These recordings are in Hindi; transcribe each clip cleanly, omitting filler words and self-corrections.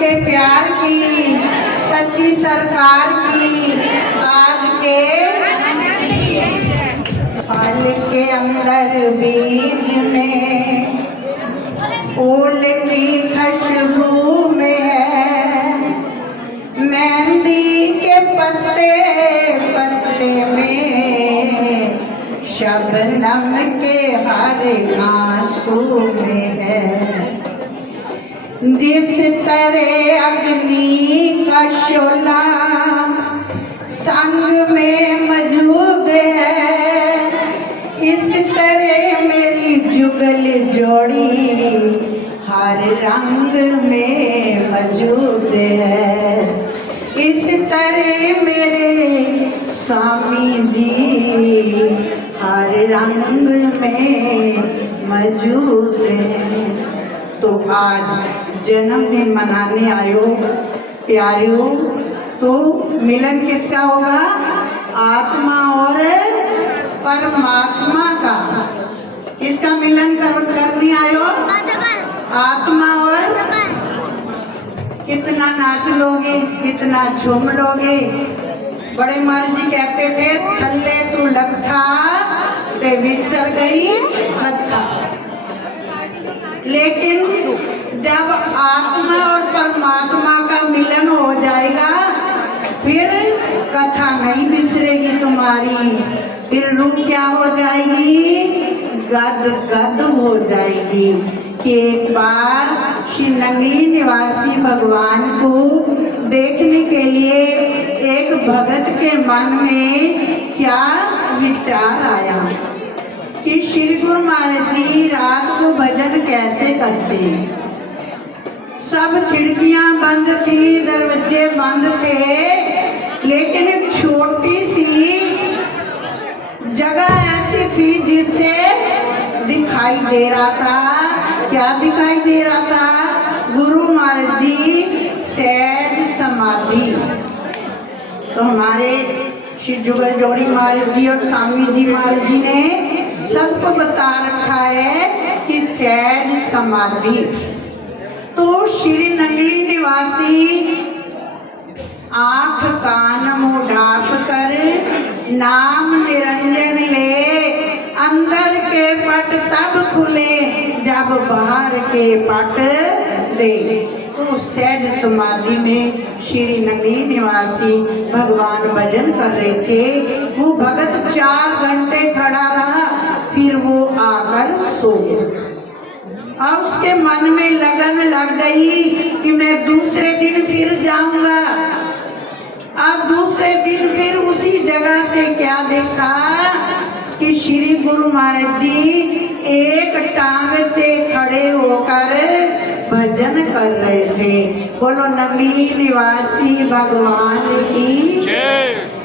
के प्यार की सच्ची सरकार की आज के फल के अंदर बीज में फूल की खुशबू में है मेहंदी के पत्ते पत्ते में शबनम के हर आंसू में है। जिस तरह अग्नि का शोला संग में मौजूद है इस तरह मेरी जुगल जोड़ी हर रंग में मौजूद है। इस तरह मेरे स्वामी जी हर रंग में मौजूद है। तो आज जन्मदिन मनाने आयो प्यारियों, तो मिलन किसका होगा? आत्मा और परमात्मा का। किसका मिलन करने आयो? आत्मा और। कितना नाच लोगे, कितना झूम लोगे। बड़े महाराज जी कहते थे थल्ले तू लथा ते विसर गई कथा। लेकिन जब आत्मा और परमात्मा का मिलन हो जाएगा फिर कथा नहीं बिसरेगी तुम्हारी। फिर रूह क्या हो जाएगी? गद गद हो जाएगी। कि एक बार श्री नंगली निवासी भगवान को देखने के लिए एक भगत के मन में क्या विचार आया कि श्री गुरु महाराज जी रात को भजन कैसे करते। सब खिड़कियां बंद थी, दरवाजे बंद थे, लेकिन एक छोटी सी जगह ऐसी थी जिससे दिखाई दे रहा था। क्या दिखाई दे रहा था? गुरु महाराज जी सहज समाधि। तो हमारे श्री जुगल जोड़ी महाराज जी और स्वामी जी महाराज जी ने सबको बता रखा है कि सहज समाधि। तो श्री नंगली निवासी आंख कान मुंह ढांप कर नाम निरंजन ले अंदर के पट तब खुले जब बाहर के पट दे। तो सहज समाधि में श्री नंगली निवासी भगवान भजन कर रहे थे। वो भगत 4 घंटे खड़ा रहा, फिर वो आकर सो गया। अब उसके मन में लगन लग गई कि मैं दूसरे दिन फिर जाऊंगा। अब दूसरे दिन फिर उसी जगह से क्या देखा कि श्री गुरु महाराज जी एक टांग से खड़े होकर भजन कर रहे थे। बोलो नंगली निवासी भगवान की।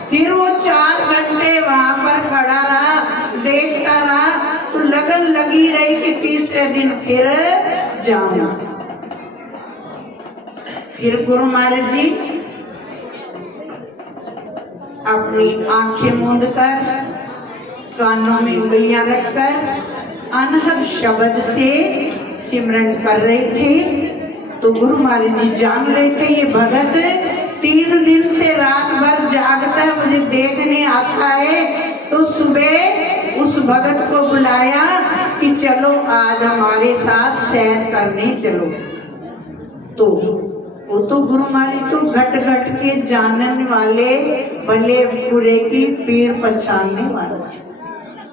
फिर वो 4 घंटे वहां पर खड़ा रहा, देखता रहा, तो लगन लगी रही कि तीसरे दिन फिर जाऊं। फिर गुरु महाराज जी अपनी आंखें मूंद कर कानों में उंगलियां रखकर अनहद शब्द से सिमरन कर रहे थे। तो गुरु महाराज जी जान रहे थे ये भगत 3 दिन से रात भर जागता है, मुझे देखने आता है। तो सुबह उस भगत को बुलाया कि चलो आज हमारे साथ सैर करने चलो। तो वो तो गुरु महाराज तो घट घट के जानने वाले, भले बुरे की पीड़ पहचानने वाले।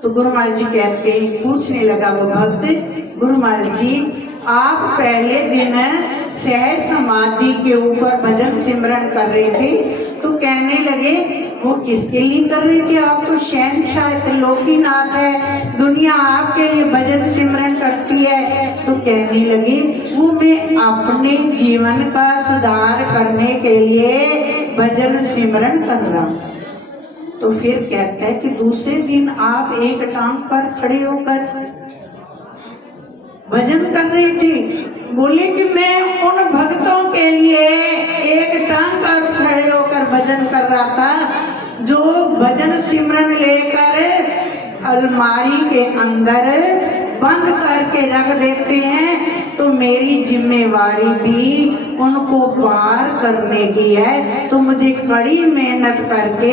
तो गुरु महाराज जी कहते, पूछने लगा वो भक्त, गुरु महाराज जी आप पहले दिन सहज समाधि के ऊपर भजन सिमरन कर रहे थे, तो कहने लगे वो किसके लिए कर रहे थे? आप तो शहंशाह त्रिलोकीनाथ है, दुनिया आपके लिए भजन सिमरन करती है। तो कहने लगे वो मैं अपने जीवन का सुधार करने के लिए भजन सिमरन कर रहा हूँ। तो फिर कहता है कि दूसरे दिन आप एक टांग पर खड़े होकर भजन कर रहे थे। बोले कि मैं उन भक्तों के लिए एक टांग पर खड़े होकर भजन कर रहा था जो भजन सिमरन लेकर अलमारी के अंदर बंद करके रख देते हैं। तो मेरी जिम्मेवारी भी उनको पार करने की है। तो मुझे कड़ी मेहनत करके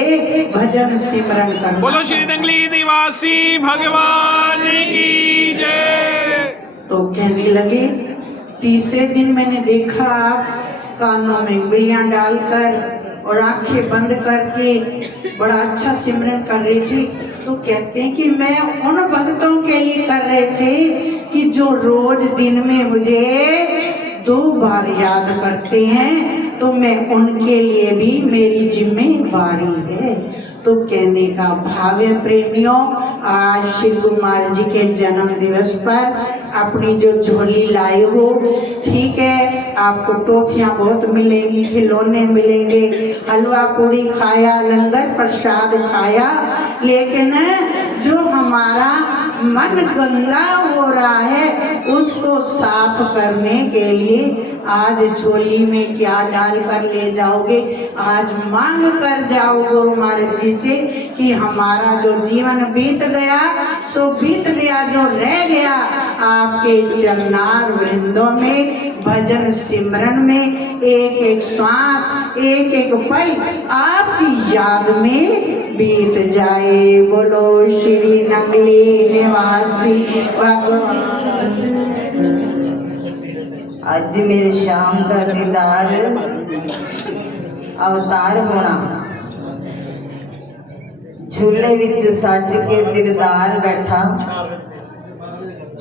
भजन सिमरन करना। बोलो श्री नंगली निवासी भगवान की जय। तो कहने लगे, तीसरे दिन मैंने देखा आप कानों में उंगलियां डालकर और आंखें बंद करके बड़ा अच्छा सिमरन कर रहे थे। तो कहते हैं कि मैं उन भक्तों के लिए कर रहे थे कि जो रोज दिन में मुझे 2 बार याद करते हैं, तो मैं उनके लिए भी मेरी जिम्मेवारी है। तो कहने का भाव है प्रेमियों, आज श्री गुरु महाराज जी के जन्म दिवस पर अपनी जो झोली लाए हो, ठीक है, आपको टॉफियां बहुत मिलेंगी, खिलौने मिलेंगे, हलवा पूरी खाया, लंगर प्रसाद खाया, लेकिन जो हमारा मन गंदा हो रहा है उसको साफ करने के लिए आज झोली में क्या डाल कर ले जाओगे? आज मांग कर जाओ गुरु महाराज जी से कि हमारा जो जीवन बीत गया सो बीत गया, जो रह गया आपके चरणार वृंदों में भजन सिमरन में एक एक श्वास एक एक पल आपकी याद में बीत जाए। बोलो श्री नंगली निवासी भगवान। अज मेरे श्याम का दीदार अवतार होना, झूले विच सट के दिलदार बैठा,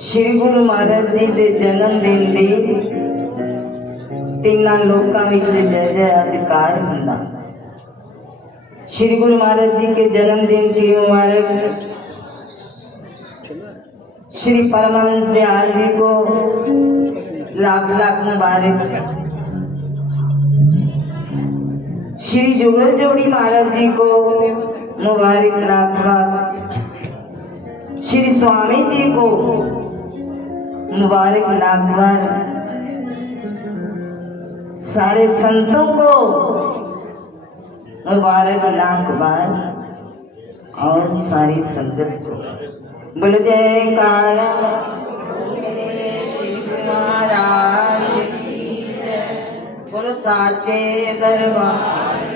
श्री गुरु महाराज जी के जन्म दिन दी तिना लोकां विच जय जय अधिकार हुंदा। श्री गुरु महाराज जी के जन्मदिन की मुबारक श्री परमहंस दयाल जी को लाख लाख मुबारक। श्री जुगल जोड़ी महाराज जी को मुबारक लाख लाख। श्री स्वामी जी को मुबारक लाख लाख। सारे संतों को मुबारक लाख बार और सारी संगत को बोल जयकारा श्री महाराज की जय। बोलो साचे दरबार।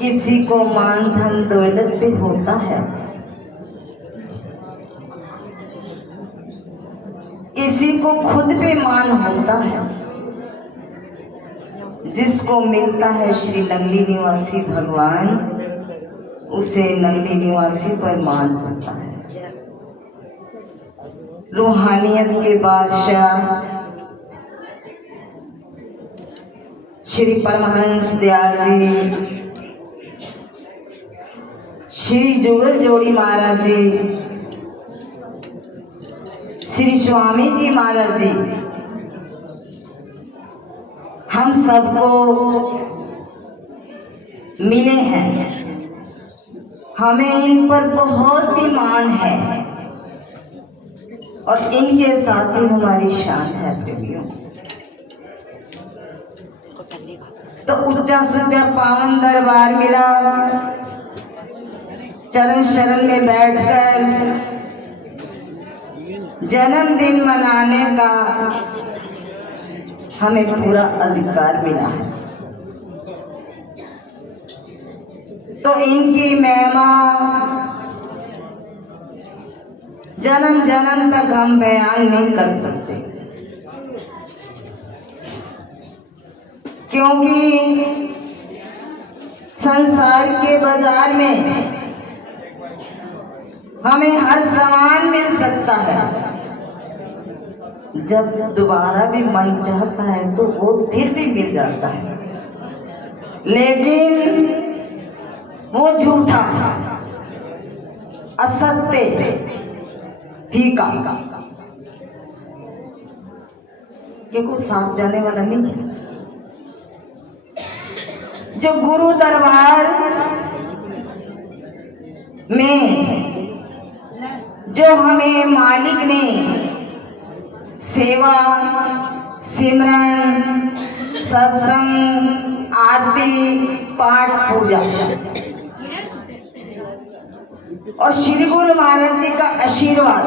किसी को मान धन दौलत पे होता है, किसी को खुद पे मान होता है, जिसको मिलता है श्री नंगली निवासी भगवान उसे नंगली निवासी पर मान होता है। रूहानियत के बादशाह श्री परमहंस दयाल जी, श्री जुगल जोड़ी महाराज जी, श्री स्वामी जी महाराज जी, हम सबको मिले हैं। हमें इन पर बहुत ही मान है और इनके साथ ही हमारी शान है प्रेमियों। तो ऊंचा सुचा पावन दरबार मिला, चरण शरण में बैठकर जन्मदिन मनाने का हमें पूरा अधिकार मिला है। तो इनकी महिमा जन्म जन्म तक हम बयान नहीं कर सकते, क्योंकि संसार के बाजार में हमें हर सामान मिल सकता है, जब दोबारा भी मन चाहता है तो वो फिर भी मिल जाता है, लेकिन वो झूठा, असत्य, फीका, क्योंकि सांस जाने वाला नहीं है। जो गुरु दरबार में जो हमें मालिक ने सेवा, सिमरन, सत्संग, आरती, पाठ, पूजा और श्री गुरु महाराज जी का आशीर्वाद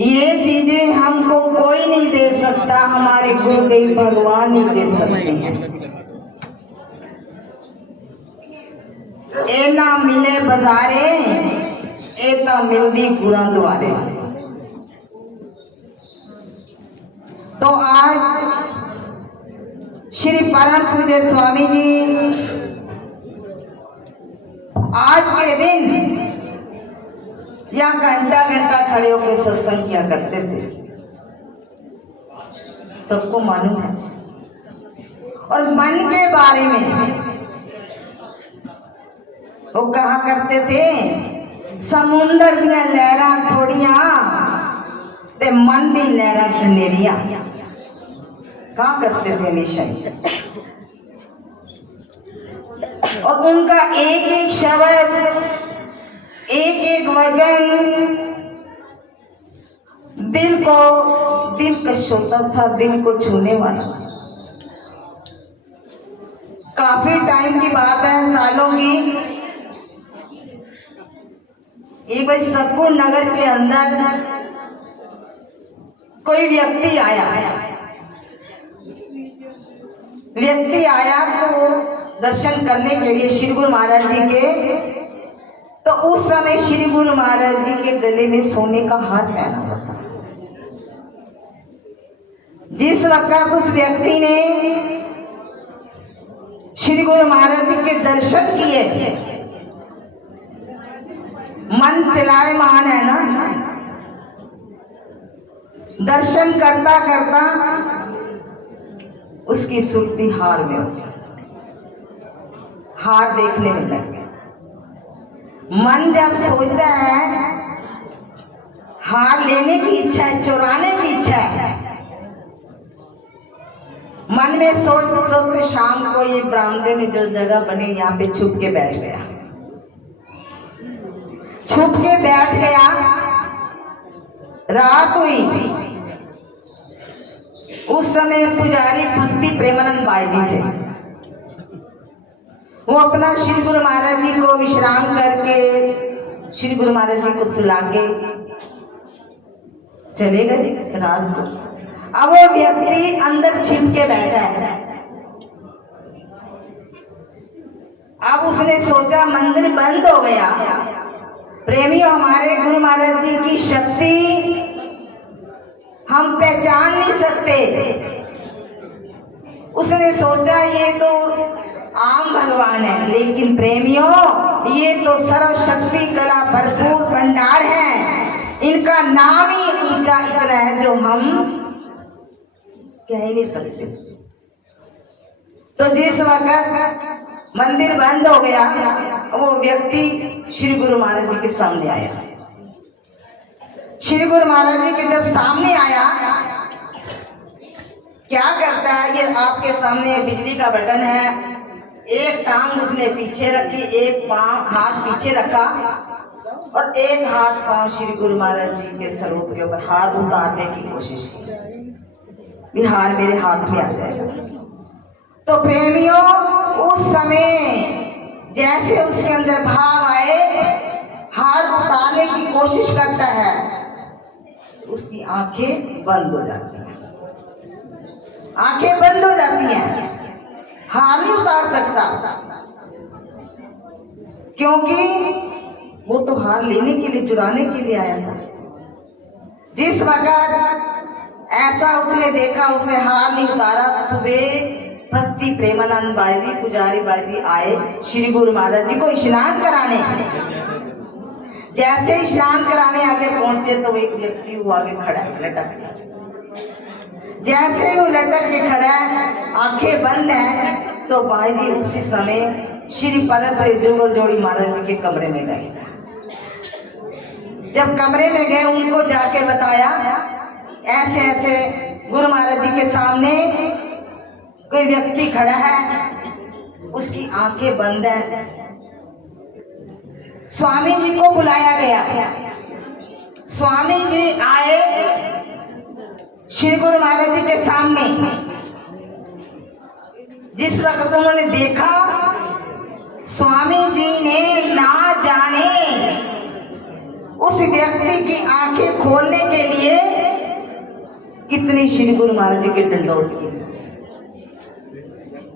ये चीजें हमको कोई नहीं दे सकता, हमारे गुरुदेव भगवान ही दे सकते हैं। ए ना मिले बाजारे, ए तो मिलदी गुरां द्वारे। तो आज श्री परम पूज्य स्वामी जी आज के दिन या घंटा घंटा खड़े होकर सत्संग किया करते थे, सबको मालूम है। और मन के बारे में वो कहा करते थे, समुंदर दियां लहरां थोड़ियां ते मन दी लहरां ढनेरियां। कहा करते थे हमेशा। और उनका एक एक शब्द, एक एक वचन दिल कश होता था, दिल को छूने वाला। काफी टाइम की बात है, सालों की। एक बार सतपुर नगर के अंदर कोई व्यक्ति आया तो दर्शन करने के लिए श्री गुरु महाराज जी के। तो उस समय श्री गुरु महाराज जी के गले में सोने का हार पहना हुआ था। जिस वक्त उस व्यक्ति ने श्री गुरु महाराज जी के दर्शन किए, मन चलायमान है ना, दर्शन करता करता उसकी सुर्ती हार में हो गई। हार देखने में लग गया। मन जब सोचता है, हार लेने की इच्छा है, चुराने की इच्छा है, मन में सोचते सोचते शाम को ये बरामदे में जो जगह बनी यहाँ पे छुप के बैठ गया। छुप के बैठ गया। रात हुई। उस समय पुजारी भक्ति प्रेमानंद बाई जी थे। वो अपना श्री गुरु महाराज जी को विश्राम करके श्री गुरु महाराज जी को सुला के चले गए रात को। अब वो व्यक्ति अंदर छिप के बैठा है। अब उसने सोचा मंदिर बंद हो गया, प्रेमियों हमारे गुरु महाराज जी की शक्ति हम पहचान नहीं सकते। उसने सोचा ये तो आम भगवान है, लेकिन प्रेमियों ये तो सर्वशक्ति कला भरपूर भंडार है। इनका नाम ही ऊंचा इतना है जो हम कह ही नहीं सकते। तो जिस वक्त मंदिर बंद हो गया, वो व्यक्ति श्री गुरु महाराज जी के सामने आया। श्री गुरु महाराज जी के जब सामने आया, क्या करता है, ये आपके सामने बिजली का बटन है। एक टांग उसने पीछे रखी, एक पांव हाथ पीछे रखा और एक हाथ पांव श्री गुरु महाराज जी के स्वरूप के ऊपर हाथ उतारने की कोशिश की। बिहार मेरे हाथ में आ जाएगा। तो प्रेमियों उस समय जैसे उसके अंदर भाव आए, हाथ उतारने की कोशिश करता है, उसकी आंखें बंद हो जाती हैं। आंखें बंद हो जाती हैं, हाथ नहीं उतार सकता, क्योंकि वो तो हार लेने के लिए, चुराने के लिए आया था। जिस वक्त ऐसा उसने देखा, उसने हार नहीं उतारा। सुबह भक्ति प्रेमानंद बाई जी, पुजारी बाई जी आए श्री गुरु महाराज जी को स्नान कराने। जैसे ही स्नान कराने आगे पहुंचे तो एक व्यक्ति वो आगे खड़ा है, लटक गया। जैसे ही वो लटक के खड़ा है, आंखें बंद है, तो बाई जी उसी समय श्री परम जुगल जोड़ी महाराज जी के कमरे में गए। जब कमरे में गए, उनको जाके बताया ऐसे ऐसे गुरु महाराज जी के सामने कोई व्यक्ति खड़ा है, उसकी आंखें बंद है। स्वामी जी को बुलाया गया। स्वामी जी आए श्री गुरु महाराज जी के सामने। जिस वक्त उन्होंने देखा, स्वामी जी ने ना जाने उस व्यक्ति की आंखें खोलने के लिए कितनी श्री गुरु महाराज जी की दंडोत की,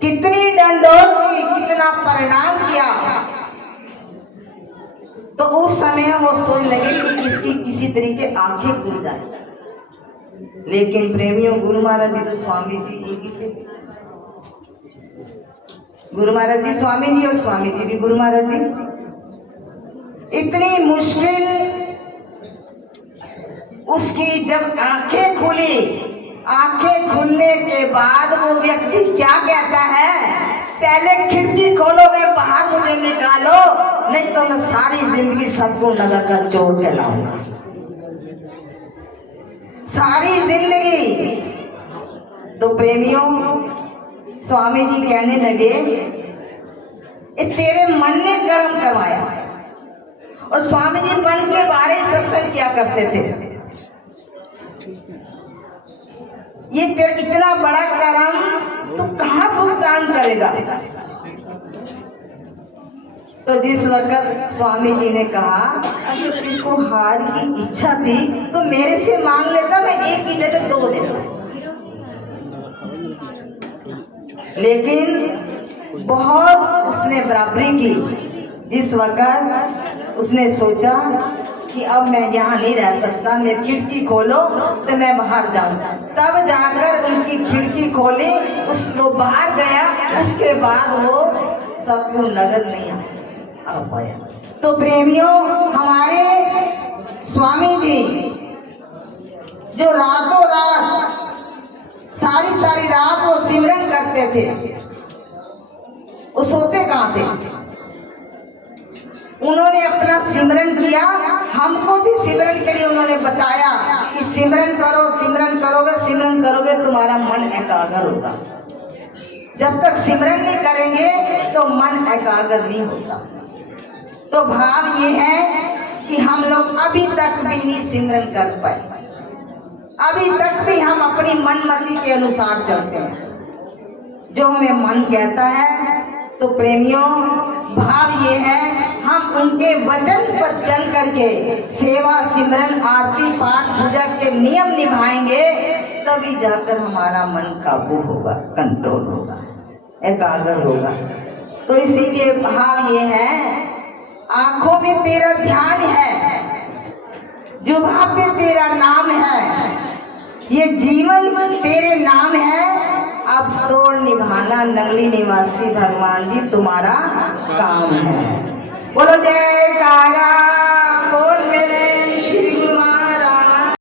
कितनी दंडोत की, कितना प्रणाम किया। तो उस समय वो सोच लगे कि इसकी किसी तरीके आंखें खुल जाए। लेकिन प्रेमियों, गुरु महाराज जी तो स्वामी जी एक ही थे। गुरु महाराज जी स्वामी जी और स्वामी जी भी गुरु महाराज जी। इतनी मुश्किल उसकी जब आंखें खुली, आंखें खुलने के बाद वो व्यक्ति क्या कहता है, पहले खिड़की खोलो, मैं बाहर मुझे निकालो, नहीं तो मैं सारी जिंदगी सबको नगर का चोर कहलाऊंगा, सारी जिंदगी। तो प्रेमियों, स्वामी जी कहने लगे, ये तेरे मन ने कर्म करवाया। और स्वामी जी मन के बारे में सत्संग किया करते थे। ये तेरा इतना बड़ा कर्म तू कहाँ भुगतान करेगा। तो जिस वक्त स्वामी जी ने कहा, अगर तुमको हार की इच्छा थी तो मेरे से मांग लेता, मैं एक की जगह दो देता। लेकिन बहुत उसने बराबरी की। जिस वक्त उसने सोचा कि अब मैं यहाँ नहीं रह सकता, मैं खिड़की खोलो तो मैं बाहर जाऊँ, तब जाकर उनकी खिड़की खोली, वो बाहर गया। उसके बाद वो सतगुरु नगर नहीं आ पाया। तो प्रेमियों, हमारे स्वामी जी जो रातों रात सारी सारी रात वो सिमरन करते थे, वो सोते कहाँ थे। उन्होंने अपना सिमरन किया, हमको भी सिमरन के लिए उन्होंने बताया कि सिमरन करो, सिमरन करोगे, सिमरन करोगे तुम्हारा मन एकाग्र होगा। जब तक सिमरन नहीं करेंगे तो मन एकाग्र नहीं होता। तो भाव ये है कि हम लोग अभी तक भी नहीं सिमरन कर पाए, अभी तक भी हम अपनी मनमति के अनुसार चलते हैं, जो हमें मन कहता है। तो प्रेमियों, भाव ये है, हम उनके वचन पर चल करके सेवा, सिमरन, आरती, पाठ, पूजा के नियम निभाएंगे, तभी जाकर हमारा मन काबू होगा, कंट्रोल होगा, एकाग्र होगा। तो इसीलिए भाव ये है, आंखों में तेरा ध्यान है, जुबां पे तेरा नाम है, ये जीवन तेरे नाम है, अब तोड़ निभाना नगली निवासी भगवान जी तुम्हारा काम है। बोलो जयकारा।